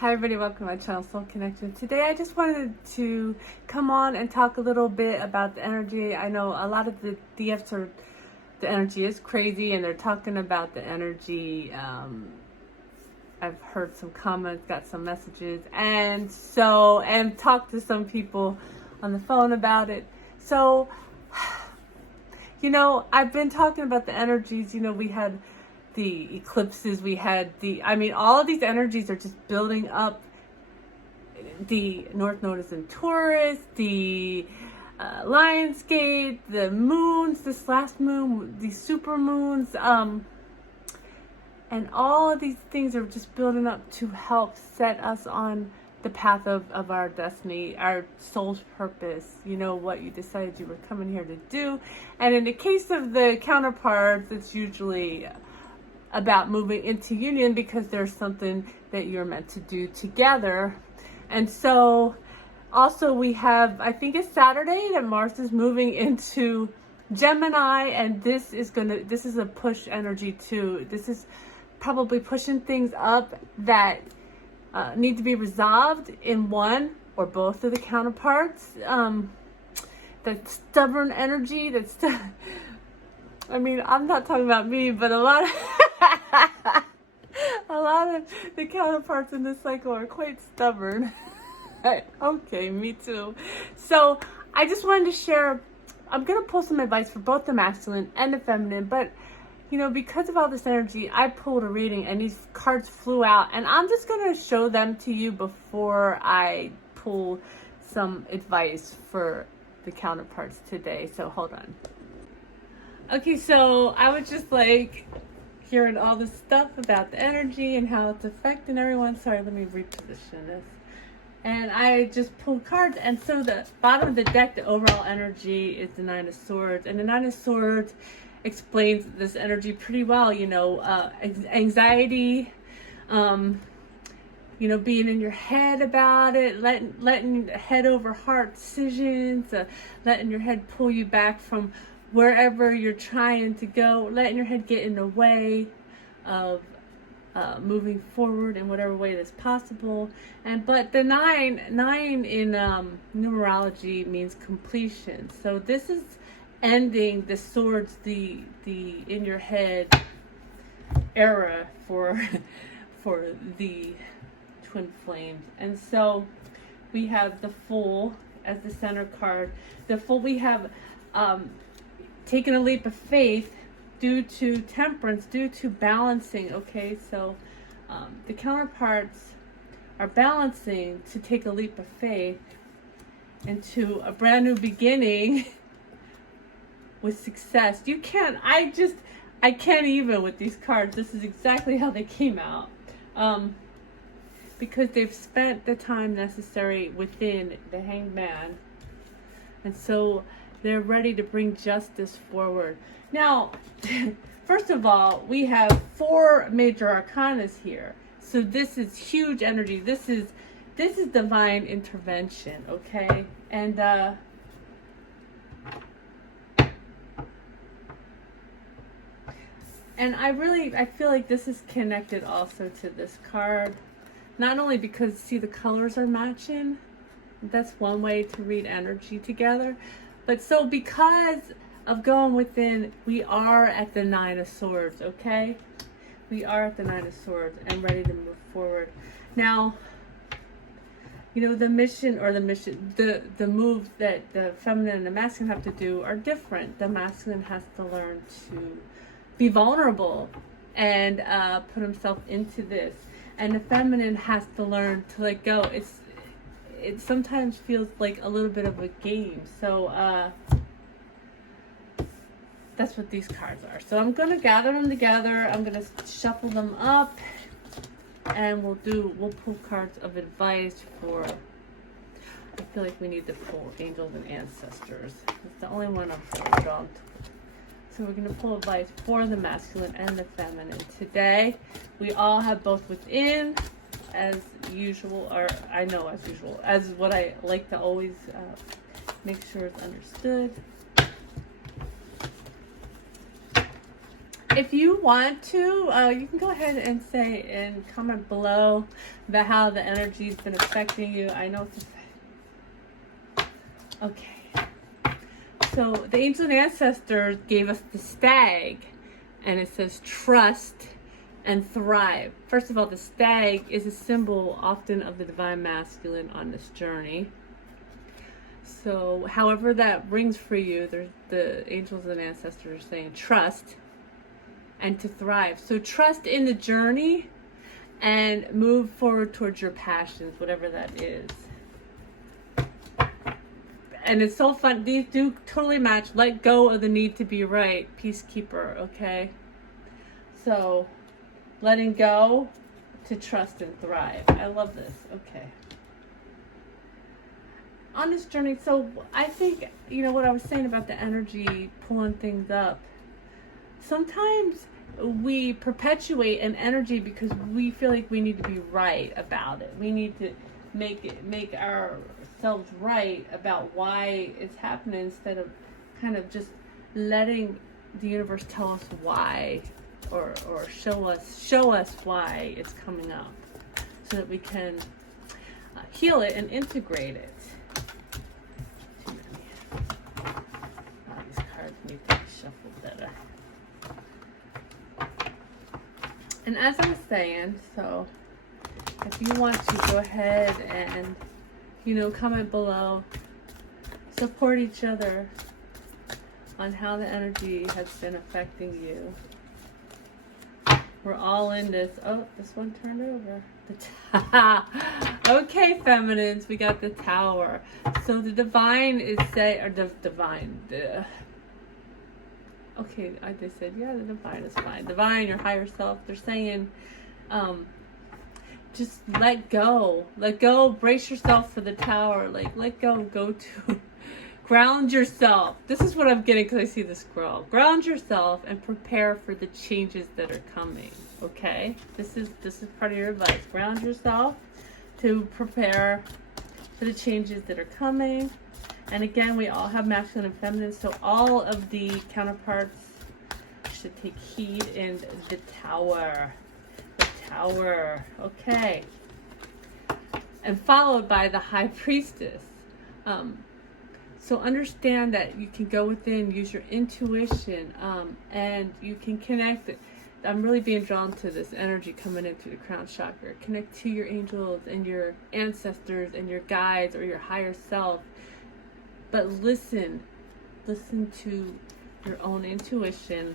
Hi everybody, welcome to my channel Soul Connection. Today I just wanted to come on and talk a little bit about the energy. I know a lot of the DFs are, the energy is crazy and they're talking about the energy. I've heard some comments, got some messages, and talked to some people on the phone about it. So, I've been talking about the energies. We had the eclipses, we had all of these energies are just building up. The North Node is in Taurus, the Lionsgate, the moons, this last moon, these super moons, and all of these things are just building up to help set us on the path of our destiny, our soul's purpose, what you decided you were coming here to do. And in the case of the counterparts, it's usually about moving into union because there's something that you're meant to do together. And so also we have, I think it's Saturday that Mars is moving into Gemini, and this is a push energy too. This is probably pushing things up that need to be resolved in one or both of the counterparts. That stubborn energy, I'm not talking about me, but a lot of the counterparts in this cycle are quite stubborn. Okay, me too. So I just wanted to share, I'm going to pull some advice for both the masculine and the feminine, but because of all this energy, I pulled a reading and these cards flew out, and I'm just going to show them to you before I pull some advice for the counterparts today. So hold on. Okay, so I was just hearing all this stuff about the energy and how it's affecting everyone. Sorry, let me reposition this. And I just pulled cards, and so the bottom of the deck, the overall energy is the Nine of Swords, and the Nine of Swords explains this energy pretty well. Anxiety, being in your head about it, letting head over heart decisions, letting your head pull you back from wherever you're trying to go, letting your head get in the way of moving forward in whatever way that's possible. But the nine in numerology means completion. So this is ending the swords, the in your head era for the twin flames. And so we have the Fool as the center card. The Fool, we have taken a leap of faith due to temperance, due to balancing. Okay, so the counterparts are balancing to take a leap of faith into a brand new beginning with success. I can't even with these cards. This is exactly how they came out. Because they've spent the time necessary within the Hanged Man. And so they're ready to bring justice forward. Now, first of all, we have 4 major arcanas here. So this is huge energy. This is divine intervention, okay? And I feel like this is connected also to this card. Not only because, see, the colors are matching. That's one way to read energy together. But so because of going within, we are at the Nine of Swords, okay? We are at the Nine of Swords and ready to move forward. Now, the moves that the feminine and the masculine have to do are different. The masculine has to learn to be vulnerable and put himself into this. And the feminine has to learn to let go. It sometimes feels like a little bit of a game. So that's what these cards are. So I'm going to gather them together. I'm going to shuffle them up. And we'll pull cards of advice for, I feel like we need to pull angels and ancestors. It's the only one I'm drawn to. So we're going to pull advice for the masculine and the feminine today. We all have both within, as usual, or I know as usual, as what I like to always make sure it's understood. If you want to, you can go ahead and say and comment below about how the energy's been affecting you. I know it's okay. So the angels and ancestors gave us the stag, and it says trust and thrive. First of all, the stag is a symbol often of the divine masculine on this journey. So however that rings for you, the angels and ancestors are saying trust and to thrive. So trust in the journey and move forward towards your passions, whatever that is. And it's so fun. These do totally match. Let go of the need to be right. Peacekeeper, okay? So letting go to trust and thrive. I love this. Okay. On this journey, so I think, you know, what I was saying about the energy pulling things up. Sometimes we perpetuate an energy because we feel like we need to be right about it. We need to make ourselves right about why it's happening, instead of kind of just letting the universe tell us why, or show us why it's coming up, so that we can heal it and integrate it. Too many. These cards need to be shuffled better. And as I was saying, so if you want to, go ahead and, you know, comment below. Support each other on how the energy has been affecting you. We're all in this. Oh, this one turned over. Okay, feminines, we got the Tower. So the divine is okay, they said, yeah, the divine is fine. Divine, your higher self. They're saying, just let go. Let go. Brace yourself for the Tower. Like, let go. Go to ground yourself. This is what I'm getting because I see this girl. Ground yourself and prepare for the changes that are coming. Okay? This is part of your advice. Ground yourself to prepare for the changes that are coming. And again, we all have masculine and feminine, so all of the counterparts should take heed in the Tower. The Tower. Okay. And followed by the High Priestess. So understand that you can go within, use your intuition, and you can connect. I'm really being drawn to this energy coming in through the crown chakra. Connect to your angels and your ancestors and your guides or your higher self. But listen to your own intuition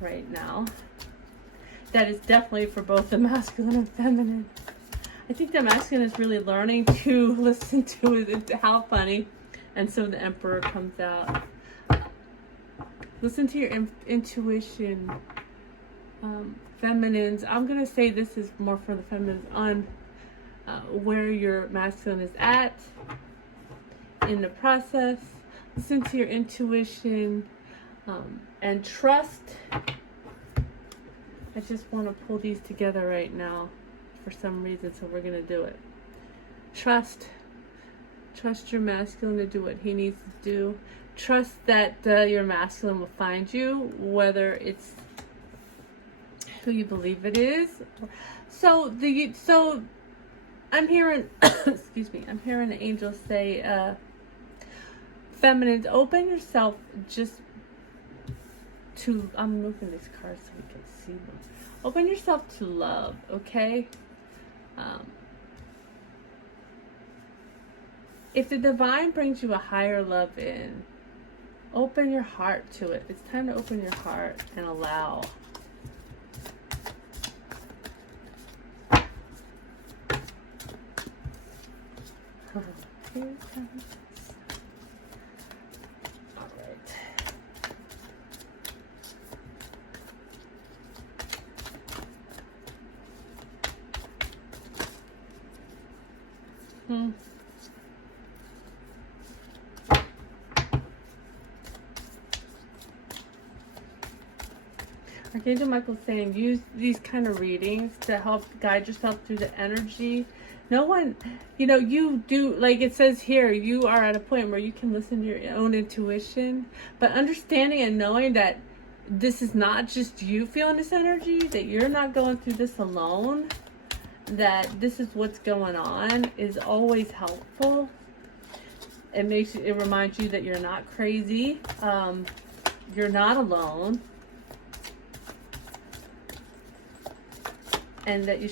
right now. That is definitely for both the masculine and feminine. I think the masculine is really learning to listen to it. How funny. And so the Emperor comes out. Listen to your intuition. Feminines, I'm going to say this is more for the feminines, on where your masculine is at in the process. Listen to your intuition, and trust. I just want to pull these together right now for some reason, so we're going to do it. Trust your masculine to do what he needs to do. Trust that your masculine will find you, whether it's who you believe it is. So I'm hearing excuse me, I'm hearing the angels say, feminines, open yourself just to, I'm moving these cards so we can see them. Open yourself to love, okay? If the divine brings you a higher love in, open your heart to it. It's time to open your heart and allow. Here it comes. All right. Archangel Michael's saying, use these kind of readings to help guide yourself through the energy. No one, you do, like it says here, you are at a point where you can listen to your own intuition, but understanding and knowing that this is not just you feeling this energy, that you're not going through this alone, that this is what's going on, is always helpful. It reminds you that you're not crazy. You're not alone. And that you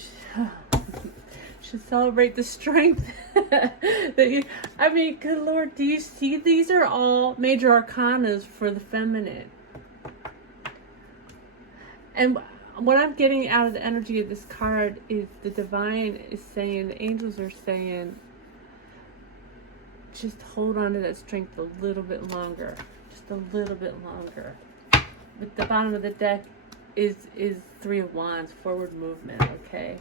should celebrate the strength that you, I mean, good Lord, do you see? These are all major arcanas for the feminine. And what I'm getting out of the energy of this card is the divine is saying, the angels are saying, just hold on to that strength a little bit longer. Just a little bit longer. But the bottom of the deck is Three of Wands, forward movement, okay?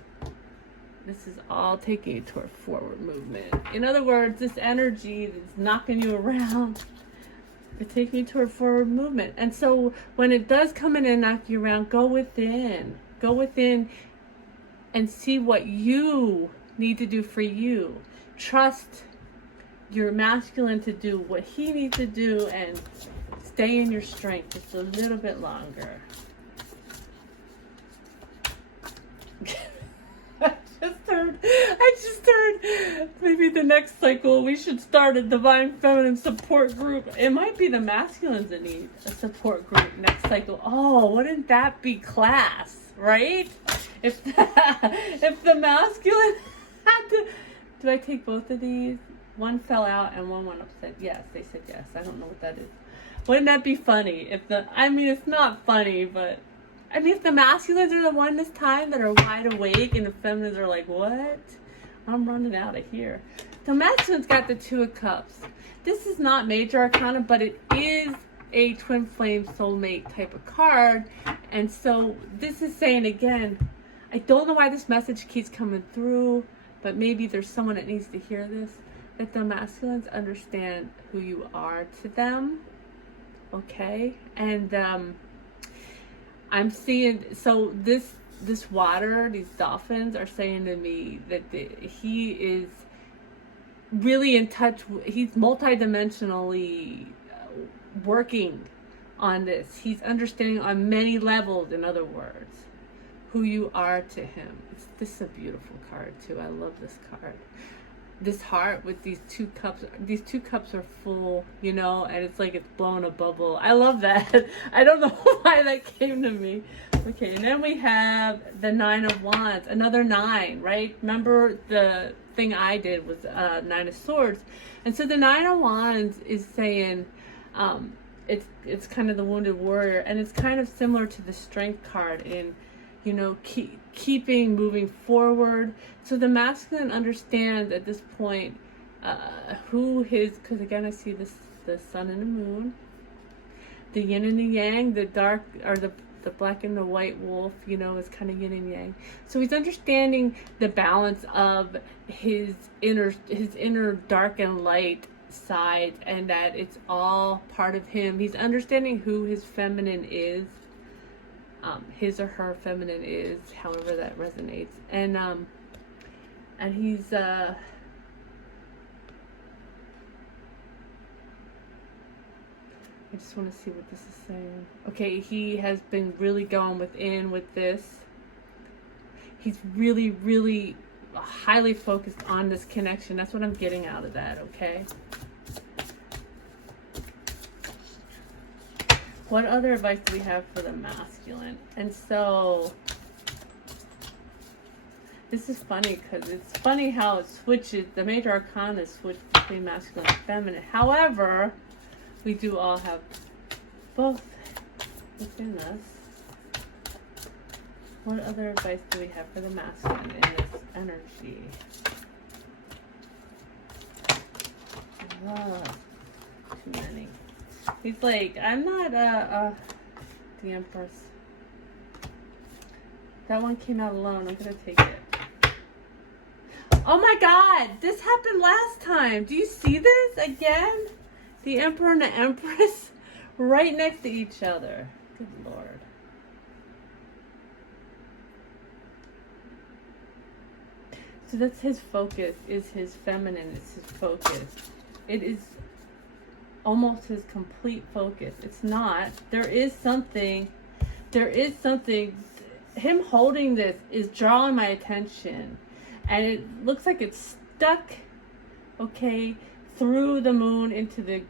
This is all taking you toward forward movement. In other words, this energy that's knocking you around, it's taking you toward forward movement. And so when it does come in and knock you around, go within. Go within and see what you need to do for you. Trust your masculine to do what he needs to do and stay in your strength just a little bit longer. I just heard maybe the next cycle we should start a divine feminine support group. It might be the masculines that need a support group next cycle. Oh, wouldn't that be class, right? If the masculine had to, do I take both of these? One fell out and one went upset. Yes, they said yes. I don't know what that is. Wouldn't that be funny? I mean, it's not funny, but I mean, if the masculines are the one this time that are wide awake and the feminines are like, what? I'm running out of here. The masculine's got the Two of Cups. This is not major arcana, but it is a twin flame soulmate type of card. And so this is saying, again, I don't know why this message keeps coming through, but maybe there's someone that needs to hear this, that the masculines understand who you are to them. Okay? And I'm seeing, so this water, these dolphins are saying to me that he is really in touch, he's multidimensionally working on this. He's understanding on many levels, in other words, who you are to him. This is a beautiful card too. I love this card. This heart with these two cups are full, you know, and it's like it's blowing a bubble. I love that. I don't know why that came to me. Okay, and then we have the Nine of Wands, another 9, right? Remember the thing I did was 9 of Swords. And so the Nine of Wands is saying, it's kind of the wounded warrior, and it's kind of similar to the Strength card in, you know, keeping moving forward. So the masculine understands at this point who his, because again I see the sun and the moon, the yin and the yang, the dark or the black and the white wolf, you know, is kind of yin and yang. So he's understanding the balance of his inner dark and light side, and that it's all part of him. He's understanding who his feminine is. His or her feminine is, however that resonates, and he's I just want to see what this is saying. Okay, he has been really going within with this. He's really, really highly focused on this connection. That's what I'm getting out of that, okay? What other advice do we have for the masculine? And so, this is funny because it's funny how it switches. The major arcana switch between masculine and feminine. However, we do all have both within us. What other advice do we have for the masculine in this energy? Too many. He's like, I'm not the Empress. That one came out alone. I'm gonna take it. Oh my God! This happened last time. Do you see this again? The Emperor and the Empress right next to each other. Good Lord. So that's his focus, is his feminine, it's his focus. It is almost his complete focus. It's not. There is something. Him holding this is drawing my attention, and it looks like it's stuck, okay, through the moon into the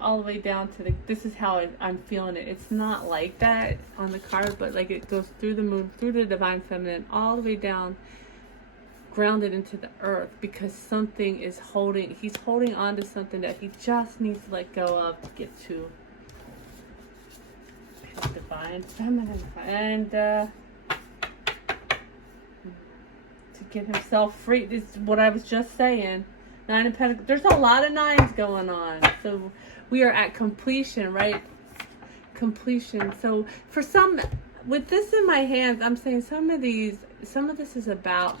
all the way down to the, this is how I'm feeling it. It's not like that on the card, but like it goes through the moon, through the divine feminine, all the way down, grounded into the earth, because something is he's holding on to something that he just needs to let go of to get to his divine feminine, and to get himself free. This is what I was just saying. Nine of Pentacles. There's a lot of nines going on. So we are at completion, right? Completion. So for some, with this in my hands, I'm saying some of this is about,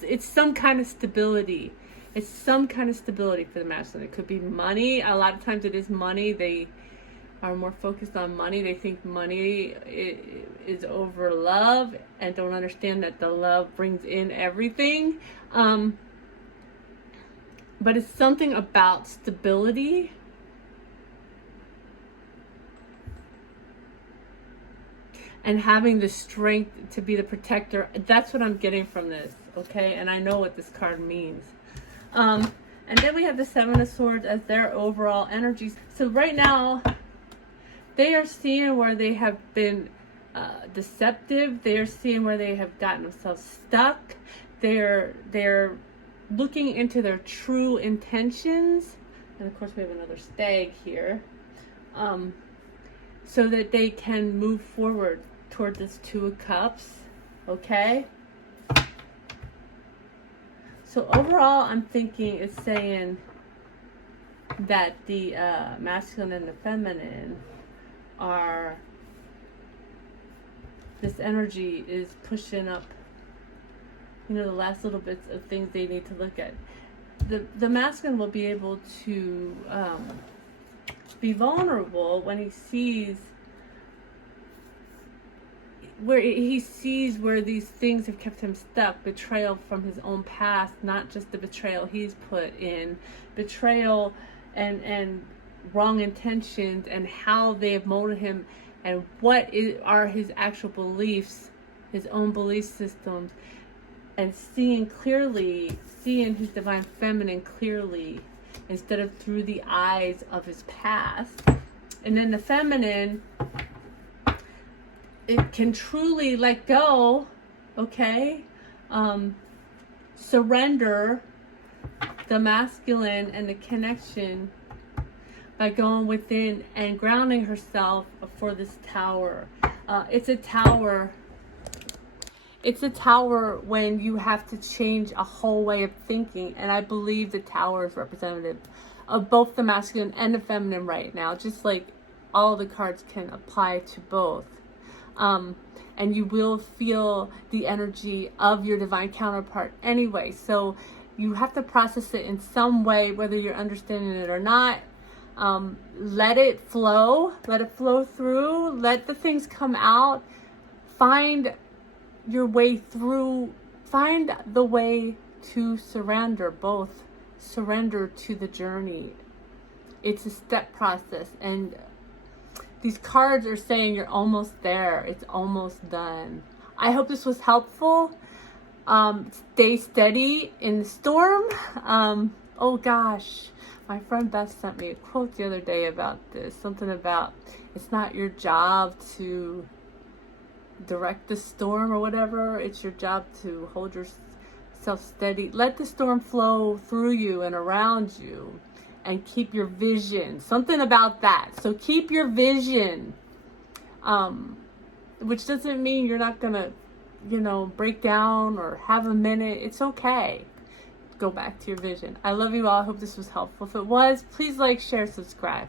it's some kind of stability. It's some kind of stability for the masculine. It could be money. A lot of times it is money. They are more focused on money. They think money is over love and don't understand that the love brings in everything. But it's something about stability. And having the strength to be the protector. That's what I'm getting from this, okay? And I know what this card means. And then we have the Seven of Swords as their overall energies. So right now, they are seeing where they have been deceptive. They are seeing where they have gotten themselves stuck. They're looking into their true intentions. And of course we have another stag here. So that they can move forward toward this Two of Cups. Okay? So overall, I'm thinking it's saying that the masculine and the feminine are, this energy is pushing up, you know, the last little bits of things they need to look at. The masculine will be able to be vulnerable when he sees where these things have kept him stuck. Betrayal from his own past, not just the betrayal he's put in, betrayal and wrong intentions, and how they have molded him, and are his actual beliefs, his own belief systems, and seeing his divine feminine clearly instead of through the eyes of his past. And then the feminine, it can truly let go, okay? Surrender the masculine and the connection by going within and grounding herself for this tower. It's a tower. It's a tower when you have to change a whole way of thinking. And I believe the tower is representative of both the masculine and the feminine right now. Just like all the cards can apply to both. And you will feel the energy of your divine counterpart anyway. So you have to process it in some way, whether you're understanding it or not. Let it flow. Let it flow through. Let the things come out. Find your way through. Find the way to surrender. Both surrender to the journey. It's a step process, and these cards are saying you're almost there. It's almost done. I hope this was helpful. Stay steady in the storm. Oh gosh, my friend Beth sent me a quote the other day about this. Something about it's not your job to direct the storm or whatever. It's your job to hold yourself steady. Let the storm flow through you and around you. And keep your vision. Something about that. So keep your vision. Which doesn't mean you're not going to, break down or have a minute. It's okay. Go back to your vision. I love you all. I hope this was helpful. If it was, please like, share, subscribe.